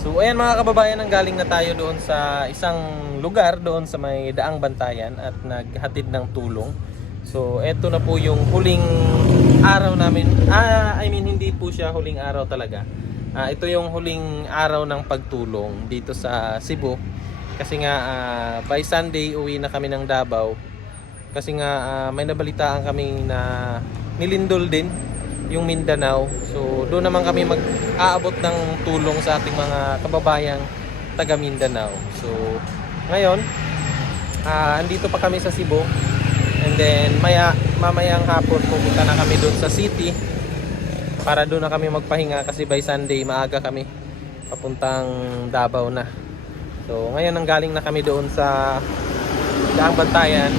So ayan mga kababayan, ang galing na tayo doon sa isang lugar doon sa may Daang Bantayan at naghatid ng tulong. So eto na po yung huling araw namin. Hindi po siya huling araw talaga. Ito yung huling araw ng pagtulong dito sa Cebu. Kasi nga by Sunday uwi na kami ng Davao. Kasi nga may nabalitaan kami na nilindol din yung Mindanao. So doon naman kami mag-aabot ng tulong sa ating mga kababayang taga Mindanao. So ngayon andito pa kami sa Cebu, and then mamayang hapon pupunta na kami doon sa city para doon na kami magpahinga kasi by Sunday maaga kami papuntang Davao na. So ngayon ang galing na kami doon sa Daang Bantayan,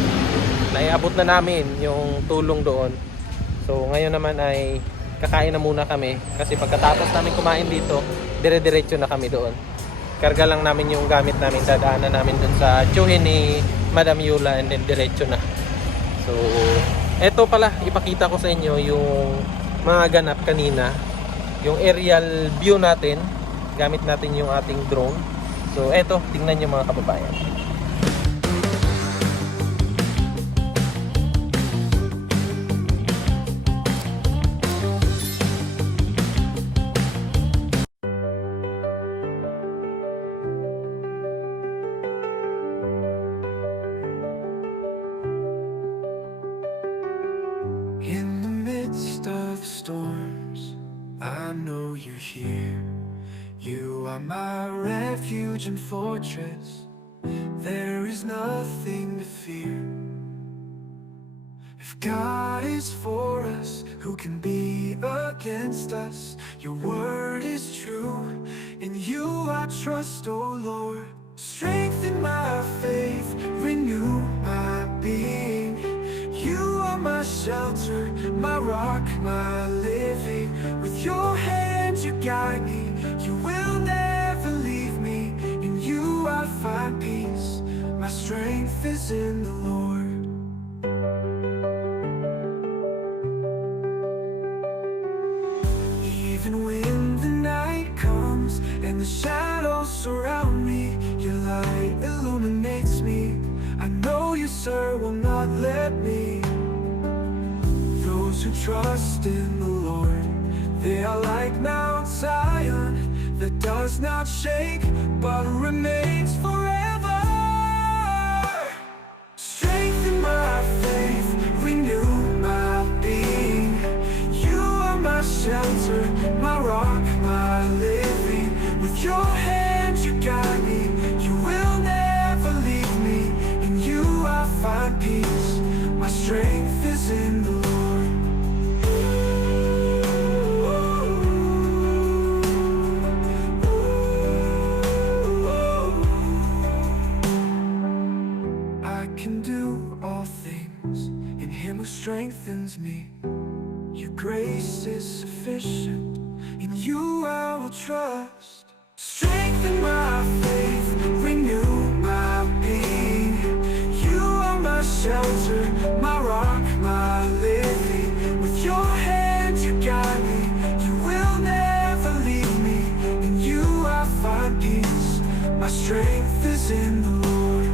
naiabot na namin yung tulong doon. So ngayon naman ay kakain na muna kami kasi pagkatapos namin kumain dito, dire-diretso na kami doon. Karga lang namin yung gamit namin, dadaanan namin doon sa tsuhin ni Madam Yula, and then diretso na. So eto pala, ipakita ko sa inyo yung mga ganap kanina, yung aerial view natin, gamit natin yung ating drone. So eto, tingnan nyo mga kababayan. In the midst of storms, I know you're here. You are my refuge and fortress. There is nothing to fear. If God is for us, who can be against us? Your word is true. In you I trust, O Lord. Strengthen my faith, renew my being. You are my shelter, my rock, my living. With your hand you guide me, you will never leave me. In you I find peace, my strength is in the Lord. Even when the night comes and the shadows surround me, your light illuminates me. I know you, sir, will not let me. Those who trust in the Lord, they are like Mount Zion, that does not shake but remains forever. Strengthen my faith, renew my being. You are my shelter, my rock, my living. With your hand you guide me, you will never leave me. In you I find peace, my strength is in the Lord. I can do all things in him who strengthens me. Your grace is sufficient, in you I will trust. Strengthen my faith, renew my being. You are my shelter, my rock, my living. With your hand you guide me, you will never leave me. In you I find peace, my strength is in the Lord.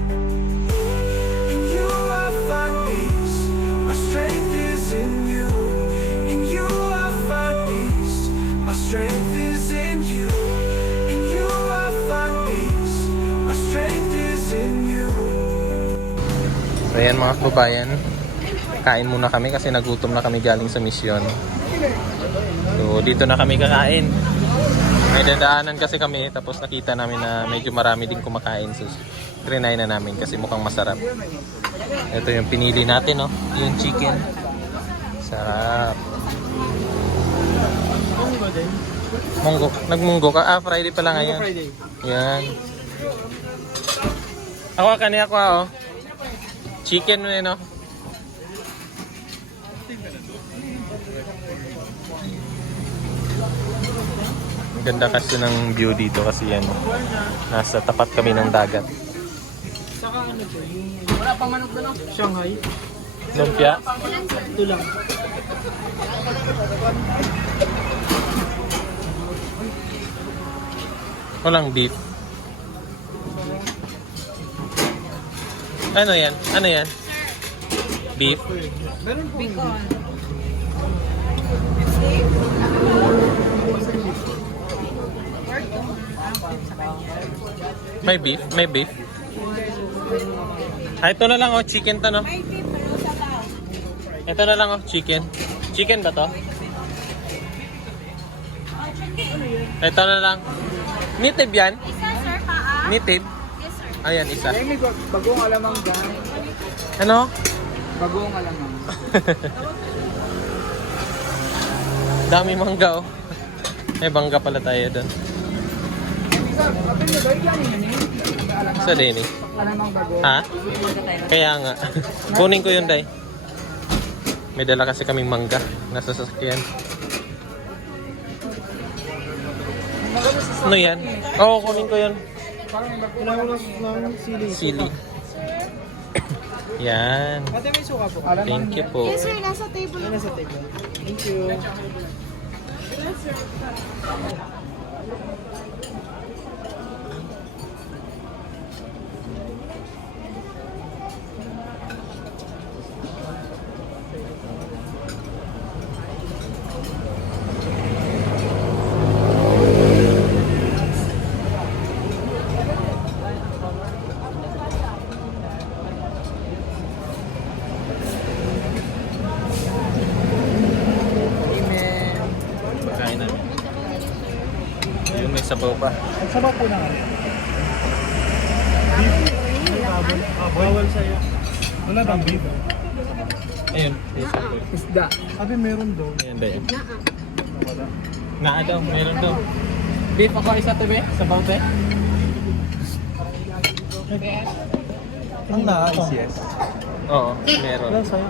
In you I find peace, my strength is in you. In you I find peace, my strength is in you. In you I find peace, my strength is in you. So ayan mga kababayan, kain muna kami kasi nagutom na kami galing sa misyon. So dito na kami kakain. May dadaanan kasi kami, tapos nakita namin na medyo marami din kumakain. So trinay na namin kasi mukhang masarap. Ito yung pinili natin, no? Yung chicken. Sarap. Munggo. Nagmunggo ka? Friday pala ngayon. Yan. Ako kanina ko oh. Chicken mo no? Ang ganda kasi ng view dito kasi yan. Nasa tapat kami ng dagat. Saka ano po, wala pang manok na lang. Shanghai. Lumpia? Ito lang. Walang beef. Ano yan? Ano yan? Beef? Meron po. Bacon. May beef? May beef? Ah, ito na lang oh, chicken to no? May beef pero sabaw. Ito na lang oh, chicken. Chicken ba to? Oh, chicken. Ito na lang. Native yan? Isa, sir, paa? Native? Yes, sir. Ayan, isa. Ay, may bagong alamang dyan. Ano? Bagong alamang. Dami mangga oh. May bangga pala tayo doon. Sa Denny. Alamang bagong. Ha? Kaya nga. Kunin ko yun, Day. May dala kasi kaming mangga. Nasa sasakyan. Ano yan? Oo, kunin ko yun. Parang may bagong sili. Sili. Yan. Ate, may suka po. Thank you po. Yes, sir. Nasa table na Nasa po. table. Thank you. Amen. Pagkain namin. Yung may sabaw pa. Sabaw po na kami. Bawal sa'yo. Wala bang beef? Ayun. Isda. Sabi meron daw. Ayan, Day. Wala. Naa daw, meron daw. Beef ako isa to be? Sabaw te? Ang naa is yes. Oo, meron. Wala sa'yo.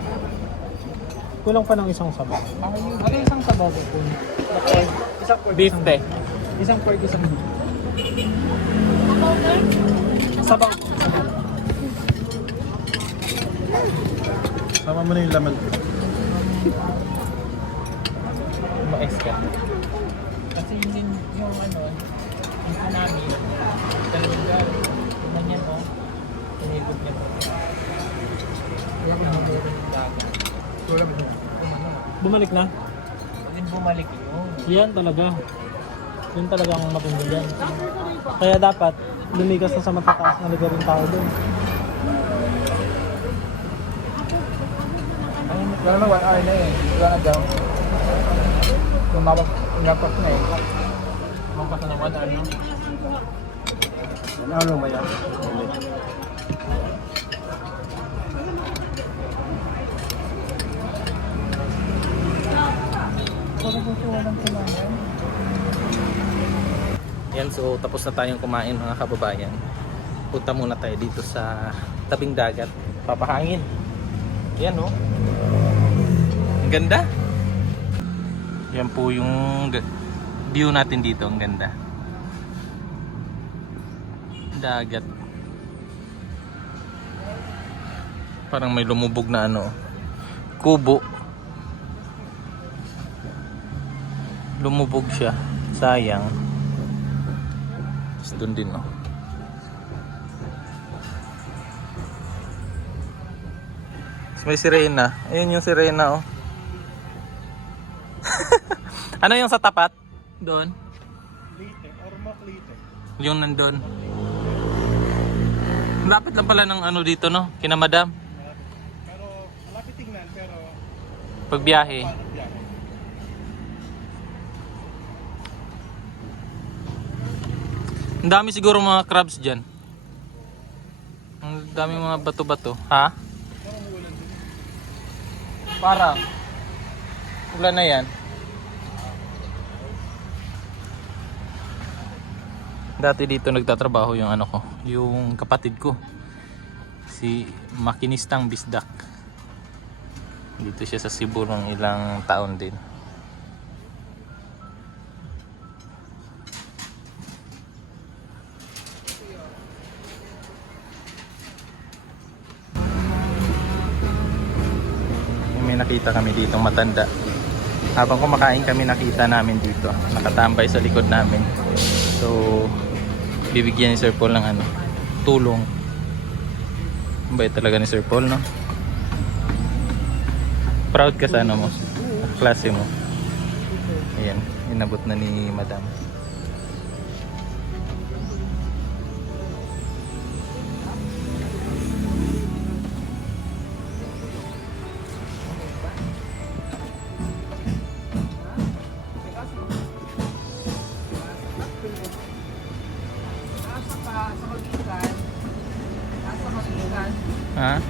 Kulang pa ng isang sabaw. Ano isang sabaw ko po? Isang pork. Beef, Day. Isang pork, isang beef. Sabaw. Sama mo na yung laman. Mais ka. Kasi yun yung ano, yung kanami, talaga, ganyan o, hinigod niya po. Wala ko naman yung dagat. Wala mo niya. Bumalik na. Pag bumalik yun. Yan talaga. Yun talaga ang matindi yan. Kaya dapat lumigas na sa matataas na lugar yung tao doon. Wala na 1 hour na eh. Wala na daw. Umapap na eh. Mampas na naman, ano? Ano ba yan? Yan, so tapos na tayong kumain mga kababayan. Punta muna tayo dito sa tabing dagat. Papahangin. Yan oh. Ang ganda. Yan po yung view natin dito. Ang ganda. Dagat. Parang may lumubog na ano. Kubo. Lumubog siya. Sayang. Tapos doon din oh. Tapos may sirena. Ayun yung sirena oh. Ano yung sa tapat? Doon? Lite or maklite. Yung nandun. Lapit lang pala ng ano dito no? Kina madam. Pero malapit tingnan pero Pagbiyahe. biyahe. Ang dami siguro mga crabs dyan. Ang dami mga bato-bato. Ha? Parang. Ulan na yan. Dati dito nagtatrabaho yung ano ko, yung kapatid ko. Si Makinistang Bisdak. Dito siya sa Cebu ng ilang taon din. May nakita kami dito matanda. Habang kumakain kami nakita namin dito. Nakatambay sa likod namin. So bibigyan ni Sir Paul ng ano, tulong. Bait talaga ni Sir Paul, no? Proud ka sa ano mo, klase mo. Ayan, inabot na ni Madam. Ha?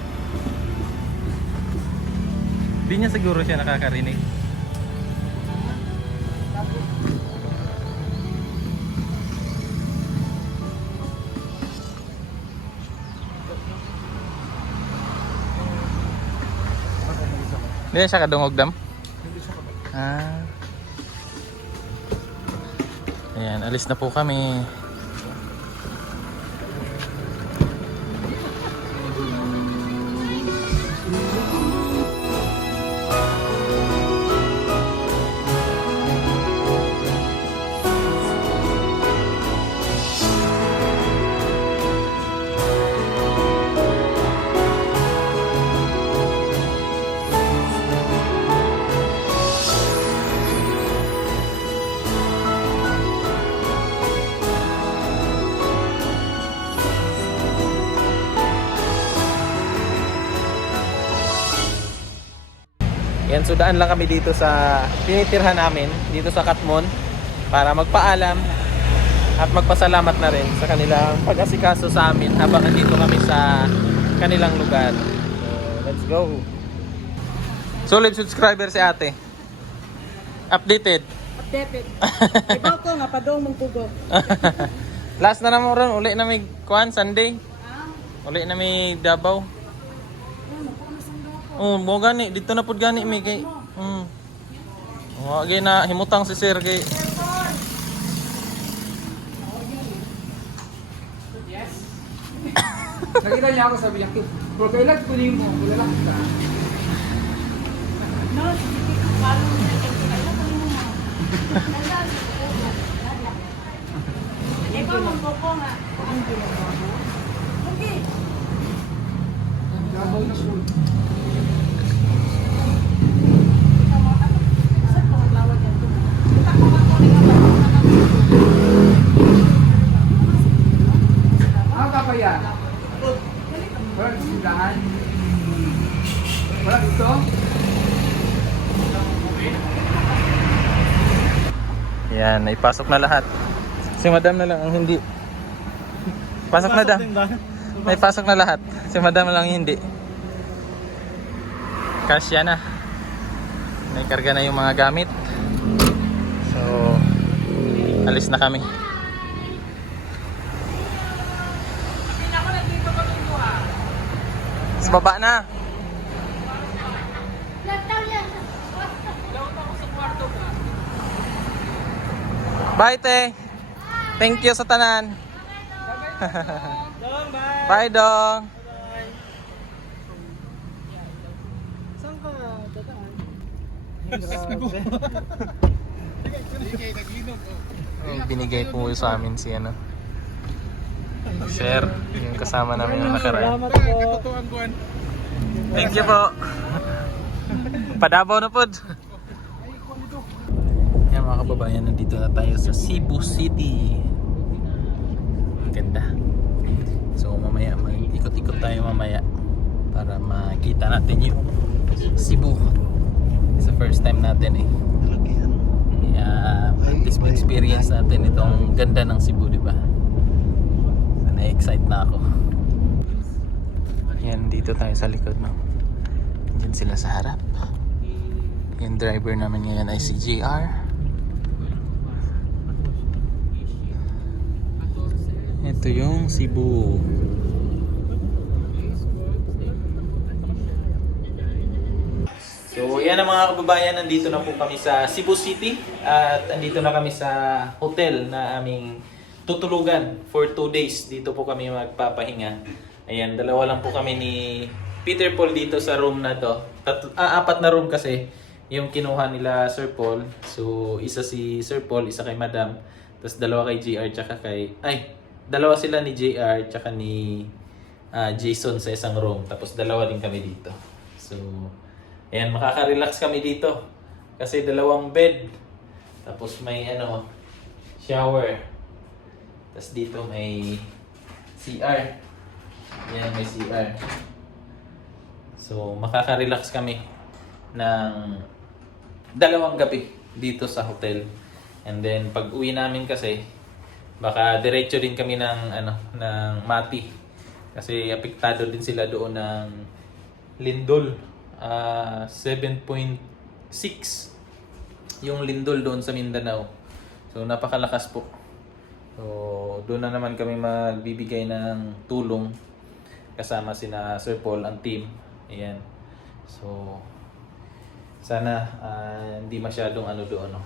Di niya siguro siya nakakarinig. Di siya kadungog dam? Ah. Ayan, alis na po kami. Yan, so daan lang kami dito sa tinitirhan namin, dito sa Katmon, para magpaalam at magpasalamat na rin sa kanilang pag-asikaso sa amin habang nandito kami sa kanilang lugar. So, let's go! Solid subscriber si ate. Updated. Updated. Ikaw ko nga, padong mong pugo. Last na naman ron, uli na may kuan, Sunday. Uli na may Davao. Oh, mo gani dito na pud gani mi kay. Wa gay na himutang si sir kay. Nakita niya ako sabi niya, "Bro, kailan kunin mo? Kilala kita." No, follow me. Ikaw mong pugo nga. Okay. Gabaw na po. Ano ka pa yan? Wala disimplahan? Wala dito? Yan, naipasok na lahat. Si Madam na lang ang hindi. Pasok na daw. Naipasok na lahat. Si Madam na lang yung hindi. Kasya na. Naikarga na yung mga gamit. So, alis na kami. Sa baba na. Bye, te. Thank you sa tanan. Bye, dong. Saan ka dadaan? Binigay po sa amin si ano. Sir, yung kasama namin yung nakaraan. Salamat po. Thank you po. Padabaw na po. Yan mga kababayan, nandito na tayo sa Cebu City. Ang ganda. So mamaya, mag-ikot-ikot tayo mamaya para makita natin yung Cebu. It's the first time natin eh. Yeah, practice experience natin itong ganda ng Cebu, di ba? So, na-excite na ako. Yan, dito tayo sa likod, no? Diyan sila sa harap. Yung driver namin ngayon ay si JR. Ito yung Cebu. So yan ang mga kababayan, nandito na po kami sa Cebu City at andito na kami sa hotel na aming tutulugan for 2 days. Dito po kami magpapahinga. Ayan, dalawa lang po kami ni Peter Paul dito sa room na to. 4 na room kasi yung kinuha nila Sir Paul. So isa si Sir Paul, isa kay Madam, tapos 2 kay GR tsaka kay dalawa sila ni JR tsaka ni Jason sa isang room. Tapos dalawa din kami dito. So, ayan, makaka-relax kami dito. Kasi dalawang bed. Tapos may shower. Tapos dito may CR. Ayan, may CR. So, makaka-relax kami ng dalawang gabi dito sa hotel. And then, pag uwi namin kasi, baka diretso din kami ng Mati. Kasi apektado din sila doon ng lindol. 7.6 yung lindol doon sa Mindanao. So, napakalakas po. So, doon na naman kami magbibigay ng tulong kasama sina Sir Paul, ang team. Ayan. So, sana hindi masyadong doon.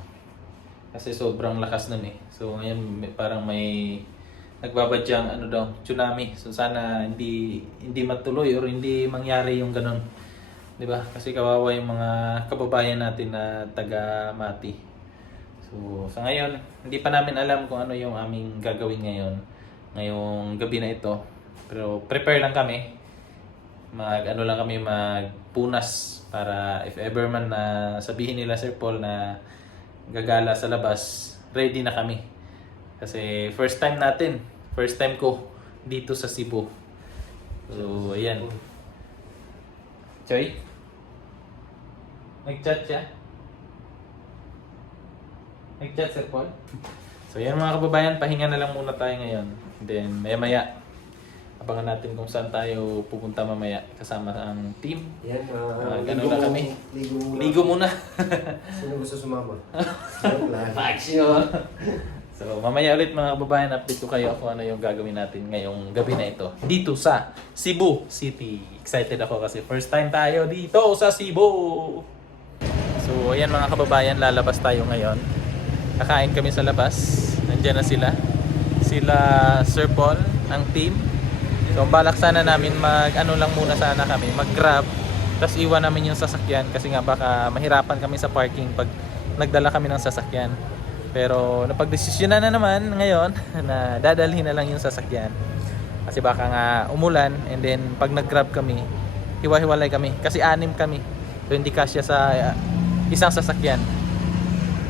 Kasi sobrang lakas nun eh. So, ngayon parang may nagbabadyang tsunami. So, sana hindi matuloy or hindi mangyari yung ganun. 'Di ba? Kasi kawawa yung mga kababayan natin na taga Mati. So, sa ngayon, hindi pa namin alam kung ano yung aming gagawin ngayong gabi na ito. Pero prepare lang kami. Magpunas para if ever man na sabihin nila Sir Paul na gagala sa labas, ready na kami. Kasi first time ko dito sa Cebu. So, ayan. Choy? Nag-chat siya? Nag-chat Sir Paul? So, ayan mga kababayan, pahinga na lang muna tayo ngayon. Then, maya-maya, abangan natin kung saan tayo pupunta mamaya kasama ang team. Yan, Ganun na kami. Ligo muna. Ligo muna. Sino gusto sumama? Action! So, mamaya ulit mga kababayan, update ko kayo kung ano yung gagawin natin ngayong gabi na ito. Dito sa Cebu City. Excited ako kasi first time tayo dito sa Cebu! So, ayan mga kababayan, lalabas tayo ngayon. Kakain kami sa labas. Nandiyan na sila. Sila Sir Paul, ang team. So, balak sana namin lang muna sana kami, mag-grab. Tapos iwan namin yung sasakyan kasi nga baka mahirapan kami sa parking pag nagdala kami ng sasakyan. Pero napagdesisyonan na naman ngayon na dadalhin na lang yung sasakyan. Kasi baka nga umulan and then pag nag-grab kami, hiwa-hiwalay kami. Kasi 6 kami. So hindi kasya sa isang sasakyan.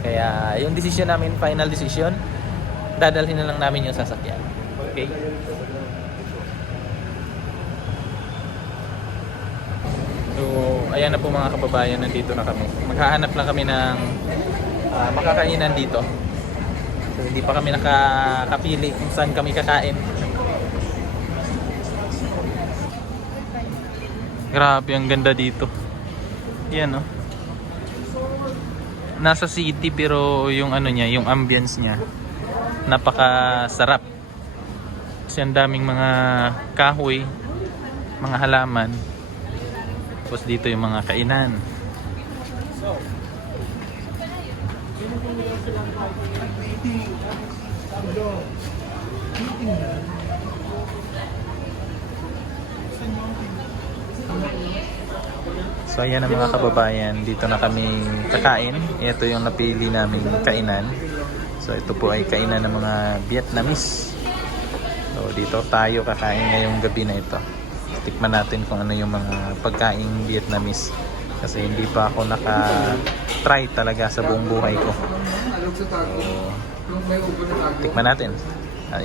Kaya yung decision namin, final decision, dadalhin na lang namin yung sasakyan. Okay? So, ayan na po mga kababayan, nandito na kami. Maghahanap lang kami ng makakainan dito. So, hindi pa kami nakakapili kung saan kami kakain. Grabe, ang ganda dito. Yan, no? Nasa city pero yung yung ambience niya, napakasarap. Kasi ang daming mga kahoy, mga halaman. Tapos dito yung mga kainan. So ayan ang mga kababayan, dito na kami kakain. Ito yung napili naming kainan. So ito po ay kainan ng mga Vietnamese. So dito tayo kakain ngayong gabi na ito. Tikman natin kung ano yung mga pagkaing Vietnamese. Kasi hindi pa ako naka-try talaga sa buong buhay ko. So, tikman natin.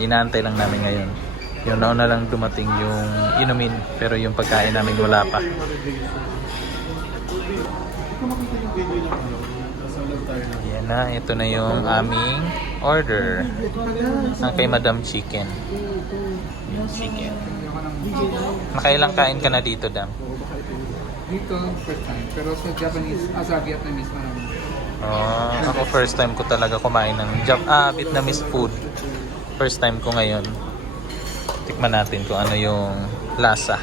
Inaantay lang namin ngayon. Yung nauna lang dumating yung inumin, pero yung pagkain namin wala pa. Yan na, ito na yung aming order. Ang kay Madam Chicken. Yung chicken. Nakailang kain ka na dito, Dam? Dito, first time. Pero sa Japanese, sa Vietnamese marami. Ako first time ko talaga kumain ng Vietnamese food. First time ko ngayon. Tikman natin kung ano yung lasa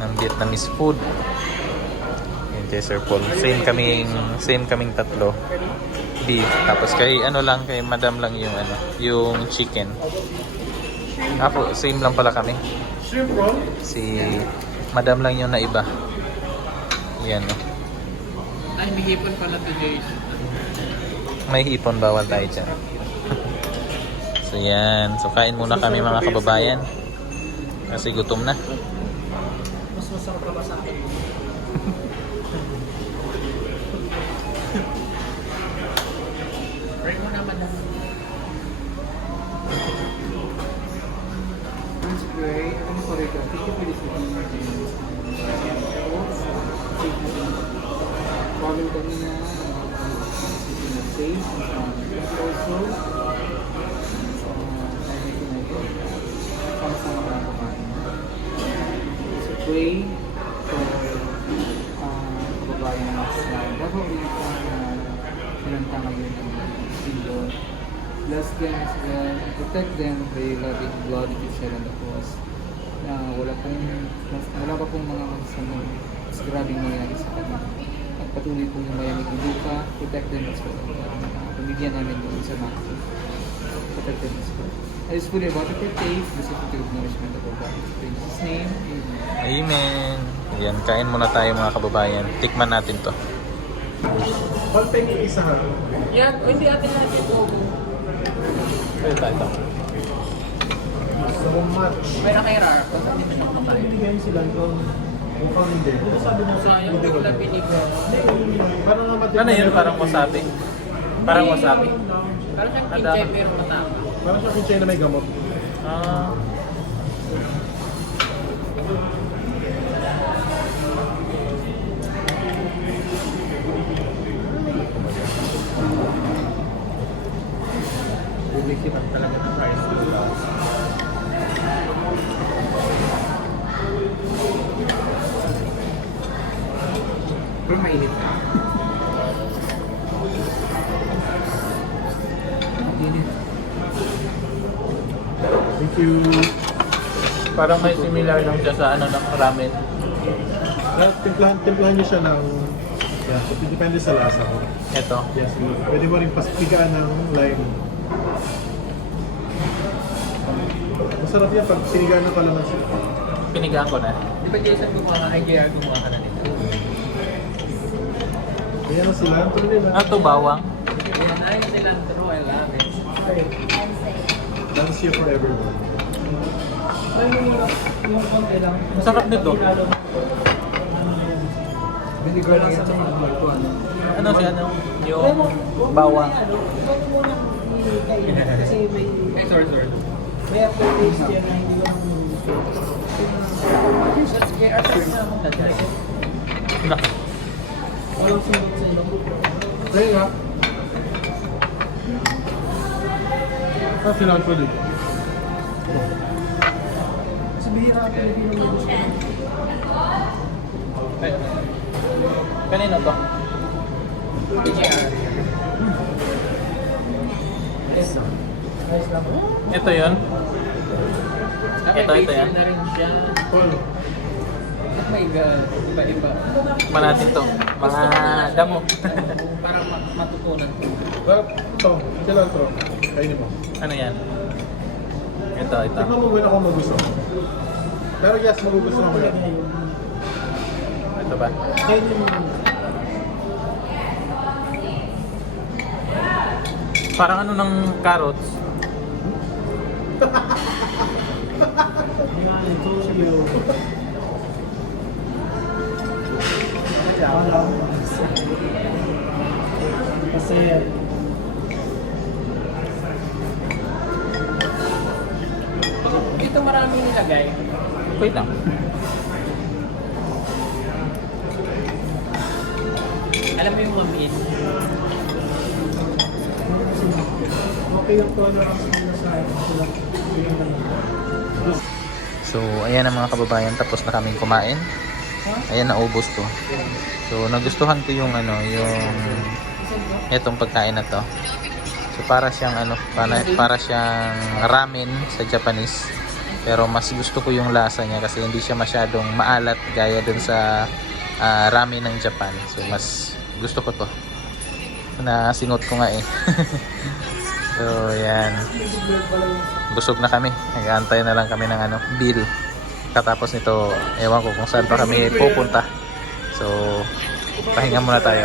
ng Vietnamese food. Yan kay Sir Paul. Same kaming tatlo. Beef. Tapos kay kay Madam lang yung chicken. Ako, same lang pala kami. Si Madam lang yung naiba. Yan. Ay, may hipon pala today. May hipon, bawal tayo dyan. So yan. So kain muna kami mga kababayan. Kasi gutom na. Mas masarap ka pa sa akin. Break mo naman na. That's great. I'm sorry, guys. Thank you for listening. Travel kami na safe. Also, sama-sama lang kumain. So, pray for kababayan sa Davao Region na sinanta ngayon ang Lord. Bless them as well. Protect them by your loving blood that you shed on the cross. Na wala pa pong mga masamang mas grabing mangyayari sa kanila. At patuloy pong yung mayamig ng lupa. Protect them as well. Pamilya namin doon sa Macau. Protect them as well. I just put about your faith, the certificate of nourishment of our body. In Jesus' name, amen. Amen. Ayan, kain muna tayo mga kababayan. Tikman natin to. Pagpengin isa ha. Yan, hindi atin natin ito. Pwede tayo. So much. May nakaira. Kung saan hindi mo kumakain. Bigyan sila doon. Mukhang hindi. Sabi mo sa Sayang, bigla binigyan. Parang naman Ano yun? Parang wasabi. Parang wasabi. Parang siyang kinchay pero matama. Parang siya kinchay na may gamot. Ah. Publicitan talaga ng price. pero mainit na. Mainit. Thank you. Parang may similar lang siya sa ano ng ramen. Timplahan niyo siya ng... Yeah, depende sa lasa ko. Ito. Yes, pwede mo rin pastigaan ng lime. Masarap yan pag sinigaan ng kalamansi. Pinigaan ko na. Di ba Jason gumawa ka? IJR gumawa ka na nito. Ayan ang cilantro nila. Ah, ito bawang. Yan, ayun silang true. I love it. Dance you forever. yung konti lang. Ang sarap nito. Vinegar lang yan sa mga ito. Ano siya? Ano? Yung bawang. Huwag mo nang kainin kasi may Eh, sorry. may aftertaste yan na hindi ko Just JR, sir. Nak. walang sunod sa ilong. Kaya nga. Ah, cilantro dito. Sa bihira ang Pilipino may gusto. Kanino to? JR. Nice lang. Ito yun. Ito yan. Na rin siya. Paul. Oh my God. Iba-iba. Tikman natin to. Mga damo. Parang matutunan ko. Ito, cilantro. Kainin mo. Ano yan? Ito. Tignan mo when ako magustuhan. Pero yes, magugustuhan ko yan. Ito ba? Kainin mo. Parang ano ng carrots. Yan, ito siya. Kasi Dito maraming nilagay. Wait lang. Alam mo yung mamin? okay yung tolerance nila sa akin. Sila. So, ayan ang mga kababayan, tapos na kaming kumain. Ayan, naubos ko. So, nagustuhan ko yung ano, yung etong pagkain na to. So, para siyang ano, para siyang ramen sa Japanese. Pero mas gusto ko yung lasa niya kasi hindi siya masyadong maalat gaya dun sa ramen ng Japan. So, mas gusto ko to. Na sinuot ko nga eh. So, ayan. Busog na kami. Nag-aantay na lang kami ng ano, bill. Katapos nito, ewan ko kung saan pa kami pupunta. So, pahinga muna tayo.